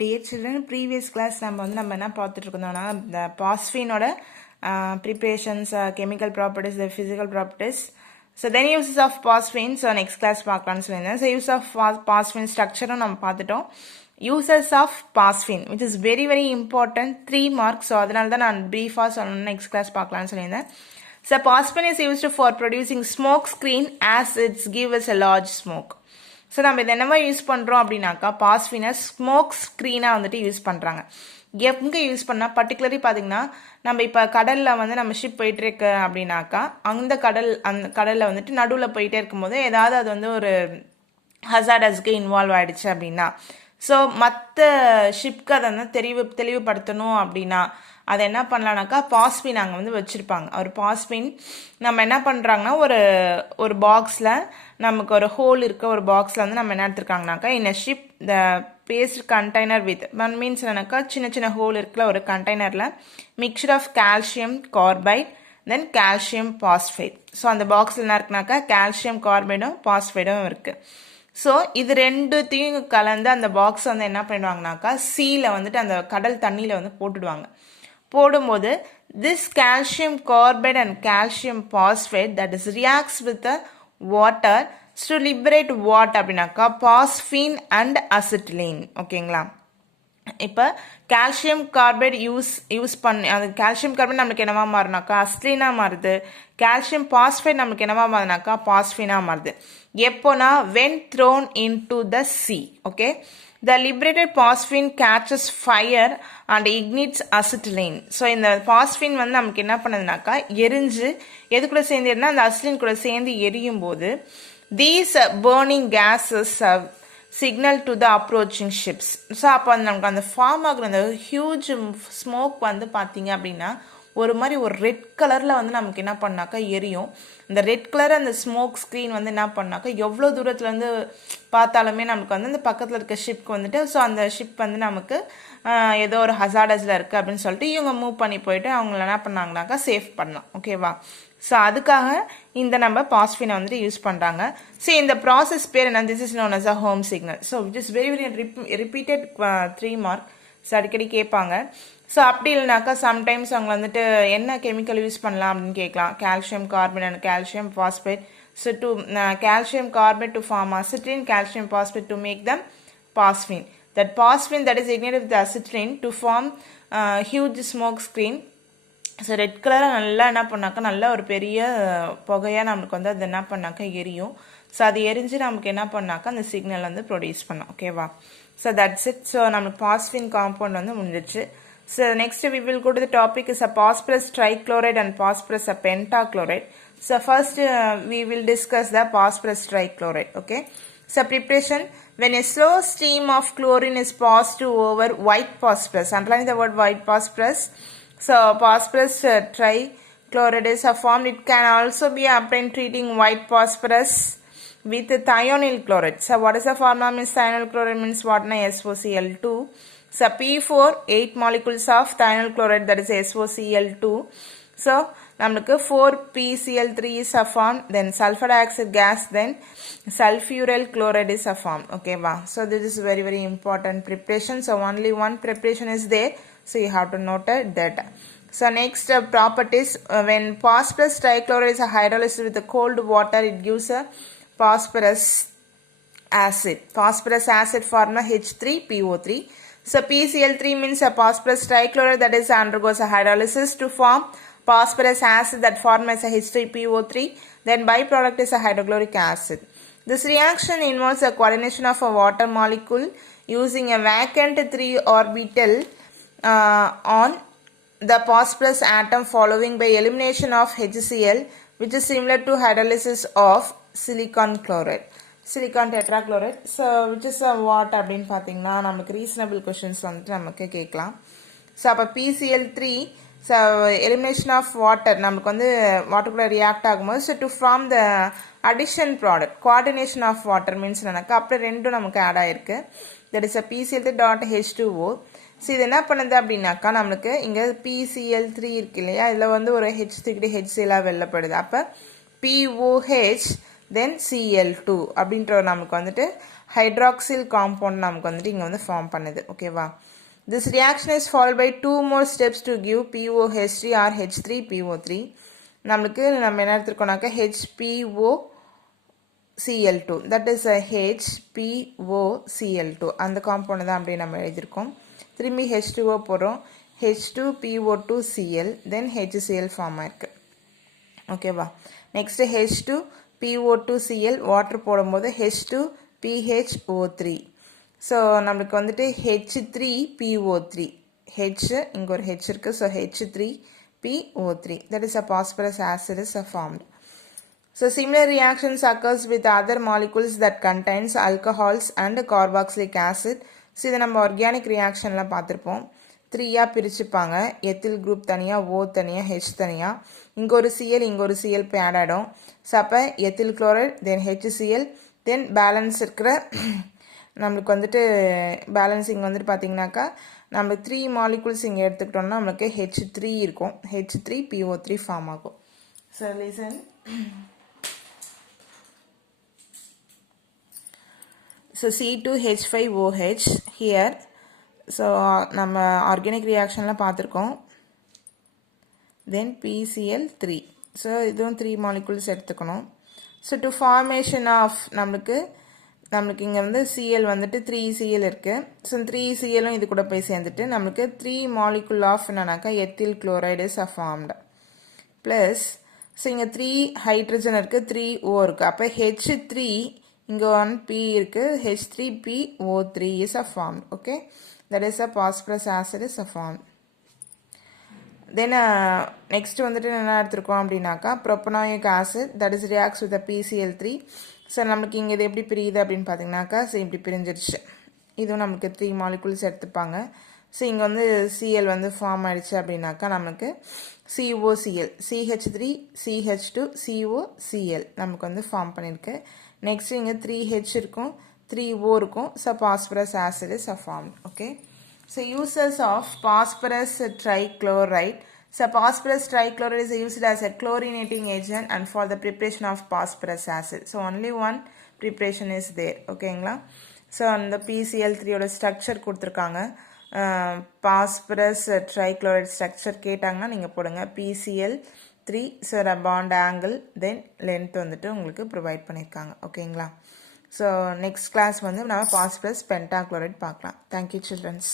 Dear children, previous class நம்ம என்ன பார்த்துட்டு இருக்கோம்னா the phosphine ஓட preparations, chemical properties, the physical properties. So then uses of phosphine, so next class பார்க்கலாம்னு சொல்லியிருந்தேன். So use of phosphine structure நம்ம பார்த்துட்டோம். Uses of phosphine, which is very very important, 3 marks. So அதனால தான் நான் brief-ஆ சொல்லணும், next class பார்க்கலாம்னு சொல்லியிருந்தேன். So phosphine is used for producing smoke screen as it gives us a large smoke. So நம்ம இதை என்னவா யூஸ் பண்ணுறோம் அப்படின்னாக்கா பாஸ்ஃபினை ஸ்மோக் ஸ்க்ரீனாக வந்துட்டு யூஸ் பண்ணுறாங்க. எங்கே யூஸ் பண்ணால் பர்டிகுலரி பார்த்தீங்கன்னா நம்ம இப்போ கடலில் நம்ம ஷிப் போயிட்டுருக்கு அப்படின்னாக்கா அந்த கடலில் வந்துட்டு நடுவில் போயிட்டே இருக்கும்போது ஏதாவது அது ஒரு ஹசார்டஸ்க்கு இன்வால்வ் ஆகிடுச்சு அப்படின்னா, ஸோ மற்ற ஷிப்க்கு அதை தெளிவுபடுத்தணும் அப்படின்னா அதை என்ன பண்ணலான்னாக்கா பாஸ்பின் அங்கே வச்சுருப்பாங்க. ஒரு பாஸ்பின் நம்ம என்ன பண்ணுறாங்கன்னா ஒரு பாக்ஸில் நமக்கு ஒரு ஹோல் இருக்க ஒரு பாக்ஸில் நம்ம என்ன எடுத்துருக்காங்கனாக்கா in ship the paste container with means என்னக்கா சின்ன சின்ன ஹோல் இருக்கிற ஒரு கண்டெய்னரில் mixture of calcium carbide then calcium phosphate. So அந்த பாக்ஸில் என்ன இருக்குனாக்கா கால்சியம் கார்பைடும் பாஸ்பேடும் இருக்குது. ஸோ இது ரெண்டுத்தையும் கலந்து அந்த பாக்ஸ் என்ன பண்ணிடுவாங்கனாக்கா சீல அந்த கடல் தண்ணியில் போட்டுடுவாங்க. போடும்போது this calcium carbide and calcium phosphate that is reacts with the water to liberate what அப்படின்னாக்கா phosphine and acetylene. ஓகேங்களா, இப்போ கால்சியம் கார்பைட் யூஸ் பண்ணி அது கால்சியம் கார்பைட் நம்மளுக்கு என்னவா மாறுனாக்கா அசிட்டிலீனாக மாறுது. கால்சியம் பாஸ்பேட் நம்மளுக்கு என்னவா மாறுனாக்கா பாஸ்பீனாக மாறுது. எப்போனா when thrown into the sea. Okay, the liberated phosphine catches fire and ignites acetylene. So இந்த பாஸ்பின் நமக்கு என்ன பண்ணுதுனாக்கா எரிஞ்சு எது கூட சேர்ந்து எரினா அந்த அசிட்டிலின் கூட சேர்ந்து எரியும் போது these burning gases signal to the approaching ships. So அப்போ நமக்கு அந்த ஃபார்ம் ஆகுற அந்த ஹியூஜ் ஸ்மோக் பார்த்தீங்க அப்படின்னா ஒரு மாதிரி ஒரு ரெட் கலரில் நமக்கு என்ன பண்ணாக்கா எரியும். இந்த ரெட் கலர் அந்த ஸ்மோக் ஸ்க்ரீன் என்ன பண்ணாக்கா எவ்வளோ தூரத்துலேருந்து பார்த்தாலுமே நமக்கு அந்த பக்கத்தில் இருக்க ஷிப்க்கு ஸோ அந்த ஷிப் நமக்கு ஏதோ ஒரு ஹசார்டஸில் இருக்குது அப்படின்னு சொல்லிட்டு இவங்க மூவ் பண்ணி போயிட்டு அவங்கள என்ன பண்ணாங்கனாக்கா சேஃப் பண்ணலாம். ஓகேவா, ஸோ அதுக்காக இந்த நம்ம பாஸ்பினை யூஸ் பண்ணுறாங்க. ஸோ இந்த ப்ராசஸ் பேர் என்ன, this is known as a home signal. So it is very very repeated 3 mark. So அடிக்கடி கேட்பாங்க. ஸோ அப்படி இல்லைனாக்கா சம்டைம்ஸ் அவங்க என்ன கெமிக்கல் யூஸ் பண்ணலாம் அப்படின்னு கேட்கலாம். Calcium carbon and calcium phosphate. So to calcium carbide to form acetylene, calcium phosphate to make them phosphine. That phosphine that is ignited with the acetylene to form huge smoke screen. So red கலராக நல்லா என்ன பண்ணாக்கா நல்லா ஒரு பெரிய புகையாக நமக்கு அது என்ன பண்ணாக்கா எரியும். ஸோ அது எரிஞ்சு நமக்கு என்ன பண்ணாக்கா அந்த சிக்னல் ப்ரொடியூஸ் பண்ணோம். ஓகேவா, ஸோ தட்ஸ் இட். ஸோ நமக்கு பாஸ்பின் காம்பவுண்ட் முடிஞ்சிச்சு. So next we will go to the topic is a phosphorus trichloride and phosphorus pentachloride. So first we will discuss the phosphorus trichloride. Okay, so preparation: when a slow stream of chlorine is passed over white phosphorus, underline the word white phosphorus. So phosphorus trichloride is a form. It can also be obtained treating white phosphorus with thionyl chloride. So what is the formula? Means thionyl chloride means what? Na SOCl2. So P4 8 molecules of thionyl chloride, that is SOCl2. So நமக்கு 4PCl3 is a form, then sulfur dioxide gas, then sulfuryl chloride is a form. Okay va, so this is very very important preparation. So only one preparation is there, so you have to note that. So next properties: when phosphorus trichloride is a hydrolysis with the cold water, it gives a phosphorus acid. Phosphorus acid formula H3PO3. So PCl3 means a phosphorus trichloride that is undergoes a hydrolysis to form phosphorus acid that forms a H3PO3. Then byproduct is a hydrochloric acid. This reaction involves a coordination of a water molecule using a vacant 3 orbital on the phosphorus atom following by elimination of HCl, which is similar to hydrolysis of silicon chloride. Silicon tetrachloride. So which is what அப்படின்னு பார்த்தீங்கன்னா நமக்கு reasonable questions நமக்கு கேட்கலாம். So அப்போ PCl3 so elimination of water நமக்கு வாட்டருக்குள்ளே react ஆகும்போது so to form the addition product coordination of water means எனக்கு அப்புறம் ரெண்டும் நமக்கு ஆட் ஆகிருக்கு. That is PCl3.H2O. ஸோ இது என்ன பண்ணுது அப்படின்னாக்கா நம்மளுக்கு இங்கே PCl3 இருக்கு இல்லையா, இதில் ஒரு H3 HCl வெளிலப்படுது. அப்போ POH then Cl2 அப்படின்ற நமக்கு hydroxyl compound நமக்கு வந்துட்டு இங்க வந்து ஃபார்ம் பண்ணுது ஓகேவா. This reaction is followed by 2 more steps to give POH3 or H3PO3. நமக்கு நம்ம என்ன எடுத்துக்கோனாக்க HPOCl2, that is a HPOCl2 அந்த காம்பவுண்ட் தான் அப்படியே நம்ம எழுதியிருக்கோம். திரும்பி H2O போகிறோம், H2PO2Cl, then HCl ஃபார்ம் ஆயிருக்கு ஓகேவா. நெக்ஸ்ட் H2PO2Cl வாட்டர் போடும்போது H2PHO3. ஸோ நம்மளுக்கு வந்துட்டு H3PO3, H இங்கே ஒரு H இருக்குது, so H3PO3, that is a phosphorus acid is formed. So similar reactions occurs with other molecules that contains alcohols and carboxylic acid. So இதை நம்ம organic ரியாக்ஷன்லாம் பார்த்துருப்போம். 3ஆக பிரிச்சுப்பாங்க, ethyl group தனியாக, O தனியாக, H தனியாக. இங்கே ஒரு Cl இங்கே ஒரு Cl போய் ஆட் ஆகிடும். ஸோ அப்போ எத்தில் குளோரைட், தென் HCl, தென் பேலன்ஸ் இருக்கிற நம்மளுக்கு வந்துட்டு பேலன்சிங் வந்துட்டு பார்த்தீங்கன்னாக்கா நம்ம 3 மாலிகுல்ஸ் இங்கே எடுத்துக்கிட்டோம்னா நம்மளுக்கு H3 இருக்கும், H3PO3 ஃபார்ம் ஆகும். So listen. So C2H5OH here. So நம்ம ஆர்கானிக் ரியாக்ஷன்லாம் பார்த்துருக்கோம். தென் PCl3. ஸோ இதுவும் 3 மாலிகுல்ஸ் எடுத்துக்கணும். ஸோ டு ஃபார்மேஷன் ஆஃப் நம்மளுக்கு இங்கே வந்து Cl வந்துட்டு 3Cl இருக்குது. ஸோ 3Cலும் இது கூட போய் சேர்ந்துட்டு நம்மளுக்கு 3 மாலிகுல் ஆஃப் என்னன்னாக்கா ethyl chloride is formed. Plus so இங்கே 3 ஹைட்ரஜன் இருக்குது, 3O இருக்குது. அப்போ H3 இங்கே 1P இருக்குது, H3PO3 is formed. Okay, that is a phosphorus acid is formed. Then next வந்துட்டு என்ன எடுத்துருக்கோம் அப்படின்னாக்கா propanoic acid, that is reacts with the PCl3. So நமக்கு இங்கே இது எப்படி பிரியுது அப்படின்னு பார்த்தீங்கன்னாக்கா ஸோ இப்படி பிரிஞ்சிருச்சு. இதுவும் நமக்கு 3 மாலிகுல்ஸ் எடுத்துப்பாங்க. ஸோ இங்கே வந்து Cl வந்து ஃபார்ம் ஆயிடுச்சு அப்படின்னாக்கா நமக்கு COCl, CH3 CH2 COCl நமக்கு வந்து ஃபார்ம் பண்ணியிருக்கு. நெக்ஸ்ட் இங்கே 3H இருக்கும், 3O இருக்கும். So phosphorus acid is formed. Okay, so uses of phosphorus trichloride. So phosphorus trichloride is used as a chlorinating agent and for the preparation of phosphorus acid. So only one preparation is there. ஓகேங்களா. So அந்த PCl3 ஓட structure கொடுத்துருக்காங்க. Phosphorus trichloride structure கேட்டாங்கன்னா நீங்கள் போடுங்க PCl3. So bond angle தென் length வந்துட்டு உங்களுக்கு provide பண்ணியிருக்காங்க. ஓகேங்களா. ஸோ நெக்ஸ்ட் கிளாஸ் வந்து நம்ம பாஸ்பரஸ் பென்டாக்ளோரைட் பார்க்கலாம். Thank you children's.